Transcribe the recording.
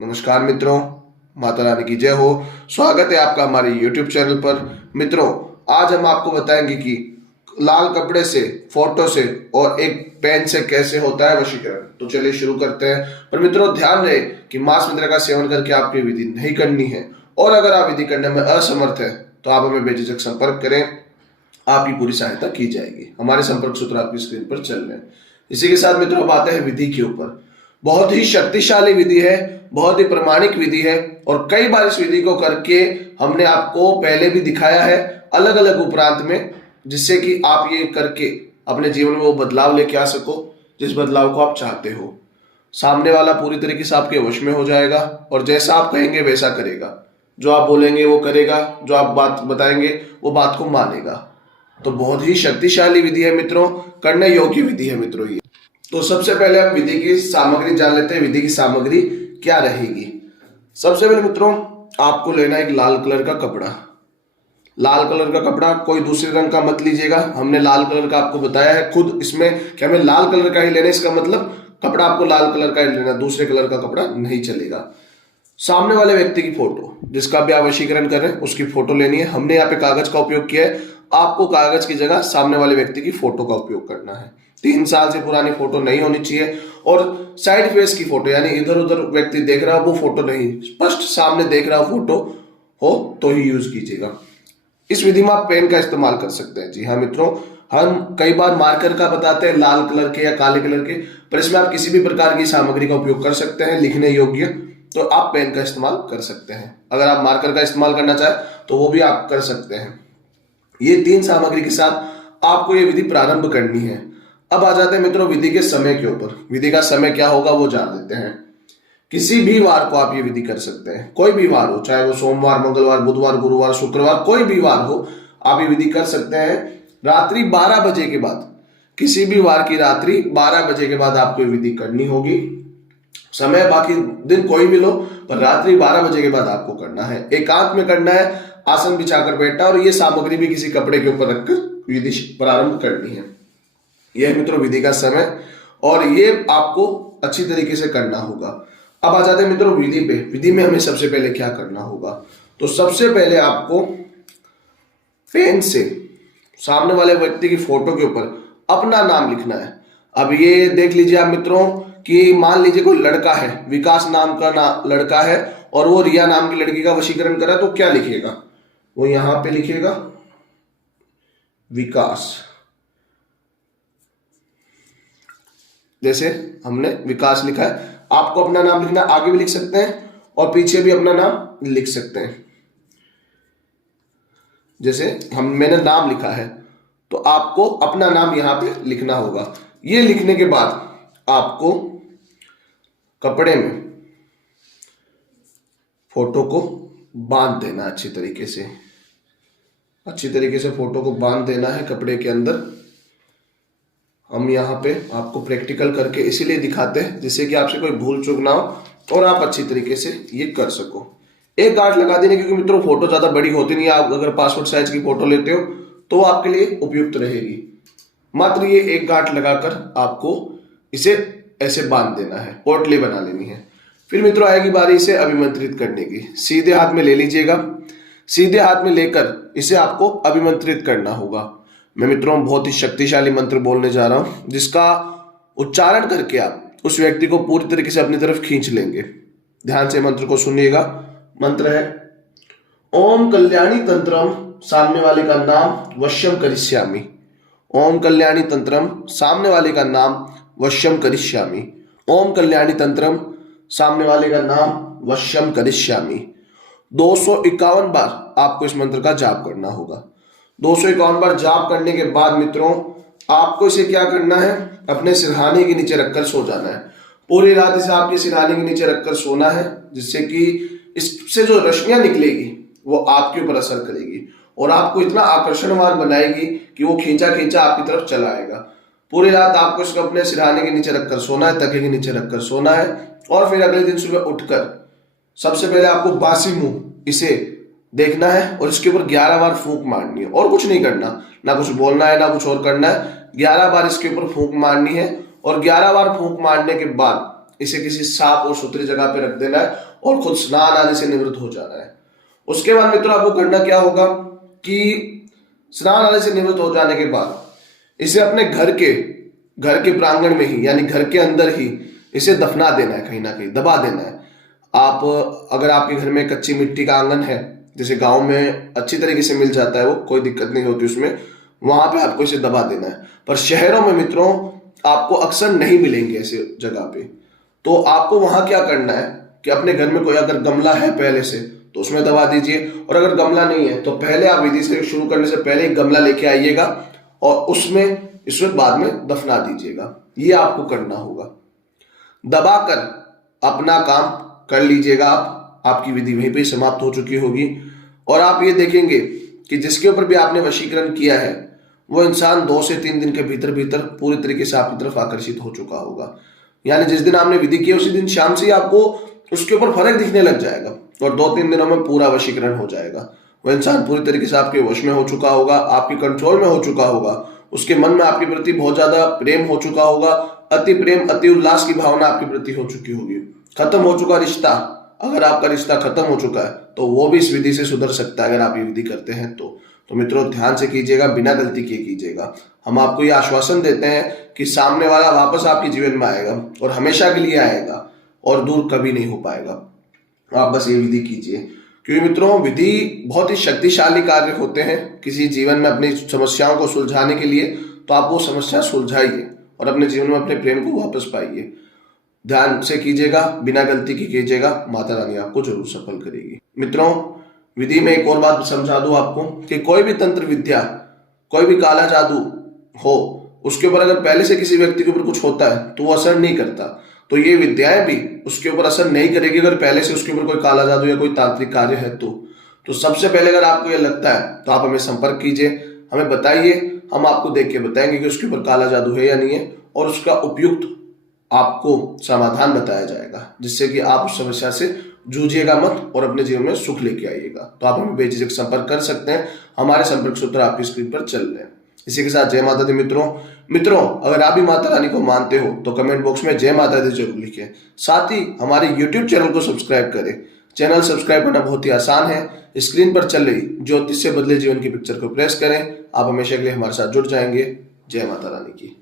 नमस्कार मित्रों, माता रानी की जय हो। स्वागत है आपका हमारे YouTube चैनल पर। मित्रों, आज हम आपको बताएंगे कि लाल कपड़े से, फोटो से और एक पेन से कैसे होता है वशीकरण। तो चलिए शुरू करते हैं। पर मित्रों, ध्यान रहे कि मांस मित्र का सेवन करके आपकी विधि नहीं करनी है, और अगर आप विधि करने में असमर्थ है तो आप हमें बेझिझक संपर्क करें, आपकी पूरी सहायता की जाएगी। हमारे संपर्क सूत्र आपकी स्क्रीन पर चल रहे हैं। इसी के साथ मित्रों, अब आते हैं विधि के ऊपर। बहुत ही शक्तिशाली विधि है, बहुत ही प्रमाणिक विधि है, और कई बार इस विधि को करके हमने आपको पहले भी दिखाया है अलग अलग उपरांत में, जिससे कि आप ये करके अपने जीवन में वो बदलाव लेके आ सको जिस बदलाव को आप चाहते हो। सामने वाला पूरी तरीके से आपके वश में हो जाएगा, और जैसा आप कहेंगे वैसा करेगा। जो आप बोलेंगे वो करेगा, जो आप बात बताएंगे वो बात को मानेगा। तो बहुत ही शक्तिशाली विधि है मित्रों, करने योग्य विधि है मित्रों ये। तो सबसे पहले हम विधि की सामग्री जान लेते हैं। विधि की सामग्री क्या रहेगी। सबसे पहले मित्रों, आपको लेना एक लाल कलर का कपड़ा। लाल कलर का कपड़ा, कोई दूसरे रंग का मत लीजिएगा। हमने लाल कलर का आपको बताया है खुद इसमें कि हमें लाल कलर का ही लेना है। इसका मतलब कपड़ा आपको लाल कलर का ही लेना, दूसरे कलर का कपड़ा नहीं चलेगा। सामने वाले व्यक्ति की फोटो, जिसका भी आप वशीकरण कर रहे हैं उसकी फोटो लेनी है। हमने यहाँ पे कागज का उपयोग किया है, आपको कागज की जगह सामने वाले व्यक्ति की फोटो का उपयोग करना है। 3 साल से पुरानी फोटो नहीं होनी चाहिए, और साइड फेस की फोटो, यानी इधर उधर व्यक्ति देख रहा हो वो फोटो नहीं, स्पष्ट सामने देख रहा हो फोटो हो तो ही यूज कीजिएगा। इस विधि में आप पेन का इस्तेमाल कर सकते हैं। जी हाँ मित्रों, हम कई बार मार्कर का बताते हैं, लाल कलर के या काले कलर के, पर इसमें आप किसी भी प्रकार की सामग्री का उपयोग कर सकते हैं लिखने योग्य। तो आप पेन का इस्तेमाल कर सकते हैं। अगर आप मार्कर का इस्तेमाल करना चाहें तो वो भी आप कर सकते हैं। ये 3 सामग्री के साथ आपको ये विधि प्रारंभ करनी है। अब आ जाते हैं मित्रों विधि के समय के ऊपर। विधि का समय क्या होगा वो जान लेते हैं। किसी भी वार को आप ये विधि कर सकते हैं, कोई भी वार हो, चाहे वो सोमवार, मंगलवार, बुधवार, गुरुवार, शुक्रवार, कोई भी वार हो, आप ये विधि कर सकते हैं रात्रि 12 बजे के बाद। किसी भी वार की रात्रि 12 बजे के बाद आपको ये विधि करनी होगी। समय बाकी दिन कोई भी लो, पर रात्रि 12 बजे के बाद आपको करना है। एकांत में करना है, आसन बिछाकर बैठना, और ये सामग्री भी किसी कपड़े के ऊपर रखकर विधि प्रारंभ करनी है। यह है मित्रों विधि का समय, और ये आपको अच्छी तरीके से करना होगा। अब आ जाते हैं मित्रों विधि पे। विधि में हमें सबसे पहले क्या करना होगा। तो सबसे पहले आपको पेन से सामने वाले व्यक्ति की फोटो के ऊपर अपना नाम लिखना है। अब ये देख लीजिए आप मित्रों कि मान लीजिए कोई लड़का है, विकास नाम का लड़का है, और वो रिया नाम की लड़की का वशीकरण करा, तो क्या लिखेगा, वो यहां पे लिखेगा विकास। जैसे हमने विकास लिखा है, आपको अपना नाम लिखना, आगे भी लिख सकते हैं और पीछे भी अपना नाम लिख सकते हैं। जैसे मैंने नाम लिखा है तो आपको अपना नाम यहां पे लिखना होगा। ये लिखने के बाद आपको कपड़े में फोटो को बांध देना अच्छी तरीके से। अच्छी तरीके से फोटो को बांध देना है कपड़े के अंदर। हम यहाँ पे आपको प्रैक्टिकल करके इसीलिए दिखाते हैं जिससे कि आपसे कोई भूल चूक ना हो और आप अच्छी तरीके से ये कर सको। एक गांठ लगा देने, क्योंकि मित्रों फोटो ज्यादा बड़ी होती नहीं है। आप अगर पासपोर्ट साइज की फोटो लेते हो तो आपके लिए उपयुक्त रहेगी। मात्र ये एक गांठ लगाकर आपको इसे ऐसे बांध देना है, पोटली बना लेनी है। फिर मित्रों आएगी बारी इसे अभिमंत्रित करने की। सीधे हाथ में ले लीजिएगा। सीधे हाथ में लेकर इसे आपको अभिमंत्रित करना होगा। मैं मित्रों बहुत ही शक्तिशाली मंत्र बोलने जा रहा हूं, जिसका उच्चारण करके आप उस व्यक्ति को पूरी तरीके से अपनी तरफ खींच लेंगे। ध्यान से मंत्र को सुनिएगा। मंत्र है ओम कल्याणी तंत्रम, सामने वाले का नाम वश्यम करिष्यामि। ओम कल्याणी तंत्रम, सामने वाले का नाम वश्यम करिष्यामि। ओम कल्याणी तंत्रम, सामने वाले का नाम वश्यम करिष्यामि। 251 बार आपको इस मंत्र का जाप करना होगा। 251 बार जाप करने के बाद मित्रों आपको इसे क्या करना है, अपने सिरहाने के नीचे रखकर सो जाना है। पूरी रात इसे आपके सिरहाने के नीचे रखकर सोना है, जिससे कि इससे जो रश्मियां निकलेगी वो आपके ऊपर असर करेगी और आपको इतना आकर्षणवान बनाएगी कि वो खींचा खींचा आपकी तरफ चला आएगा। पूरी रात आपको इसको अपने सिरहाने के नीचे रखकर सोना है, तकिए के नीचे रखकर सोना है, और फिर अगले दिन सुबह उठकर सबसे पहले आपको बासी मुंह इसे देखना है और इसके ऊपर 11 बार फूंक मारनी है। और कुछ नहीं करना, ना कुछ बोलना है ना कुछ और करना है। 11 बार इसके ऊपर फूंक मारनी है, और 11 बार फूंक मारने के बाद इसे किसी साफ और सुथरी जगह पे रख देना है और खुद स्नान आदि से निवृत्त हो जाना है। उसके बाद मित्रों आपको करना क्या होगा कि स्नान आदि से निवृत्त हो जाने के बाद इसे अपने घर के प्रांगण में ही, यानी घर के अंदर ही इसे दफना देना है, कहीं ना कहीं दबा देना है। आप अगर आपके घर में कच्ची मिट्टी का आंगन है, जैसे गांव में अच्छी तरीके से मिल जाता है, वो कोई दिक्कत नहीं होती उसमें, वहां पे आपको इसे दबा देना है। पर शहरों में मित्रों आपको अक्सर नहीं मिलेंगे ऐसे जगह पे, तो आपको वहां क्या करना है कि अपने घर में कोई अगर गमला है पहले से तो उसमें दबा दीजिए, और अगर गमला नहीं है तो पहले आप विधि से शुरू करने से पहले एक गमला लेके आइएगा और उसमें इसे बाद में दफना दीजिएगा। ये आपको करना होगा। दबाकर अपना काम कर लीजिएगा आपकी विधि वहीं पे समाप्त हो चुकी होगी। और आप ये देखेंगे कि जिसके ऊपर भी आपने वशीकरण किया है वो इंसान 2 से 3 दिन के भीतर भीतर पूरी तरीके से आपकी तरफ आकर्षित हो चुका होगा। यानी जिस दिन आपने विधि की उसी दिन शाम से ही आपको उसके ऊपर फर्क दिखने लग जाएगा और 2-3 दिनों में पूरा वशीकरण हो जाएगा। वो इंसान पूरी तरीके से आपके वश में हो चुका होगा, आपके कंट्रोल में हो चुका होगा, उसके मन में आपके प्रति बहुत ज्यादा प्रेम हो चुका होगा, अति प्रेम अति उल्लास की भावना आपके प्रति हो चुकी होगी। खत्म हो चुका रिश्ता, अगर आपका रिश्ता खत्म हो चुका है तो वो भी इस विधि से सुधर सकता है अगर आप ये विधि करते हैं तो मित्रों ध्यान से कीजिएगा, बिना गलती किए कीजिएगा। हम आपको ये आश्वासन देते हैं कि सामने वाला वापस आपके जीवन में आएगा और हमेशा के लिए आएगा और दूर कभी नहीं हो पाएगा। आप बस ये विधि कीजिए, क्योंकि मित्रों विधि बहुत ही शक्तिशाली कार्य होते हैं किसी जीवन में अपनी समस्याओं को सुलझाने के लिए। तो आप वो समस्या सुलझाइए और अपने जीवन में अपने प्रेम को वापस पाइए। ध्यान से कीजिएगा, बिना गलती की कीजिएगा, माता रानी आपको जरूर सफल करेगी। मित्रों विधि में एक और बात समझा दूं आपको कि कोई भी तंत्र विद्या, कोई भी काला जादू हो, उसके ऊपर अगर पहले से किसी व्यक्ति के ऊपर कुछ होता है तो वो असर नहीं करता। तो ये विद्याएं भी उसके ऊपर असर नहीं करेगी अगर पहले से उसके ऊपर कोई काला जादू या कोई तांत्रिक कार्य है तो सबसे पहले अगर आपको ये लगता है तो आप हमें संपर्क कीजिए, हमें बताइए, हम आपको देख के बताएंगे कि उसके ऊपर काला जादू है या नहीं है और उसका उपयुक्त आपको समाधान बताया जाएगा, जिससे कि आप उस समस्या से जूझिएगा मत और अपने जीवन में सुख लेके आइएगा। तो आप हमें बेझिझक संपर्क कर सकते हैं, हमारे संपर्क सूत्र आपकी स्क्रीन पर चल रहे हैं। इसी के साथ जय माता दी मित्रों अगर आप भी माता रानी को मानते हो तो कमेंट बॉक्स में जय माता दी जरूर लिखें। साथ ही हमारे YouTube चैनल को सब्सक्राइब करें। चैनल सब्सक्राइब करना बहुत ही आसान है, स्क्रीन पर चल रही ज्योतिष से बदले जीवन की पिक्चर को प्रेस करें। आप हमेशा के लिए हमारे साथ जुड़ जाएंगे। जय माता रानी की।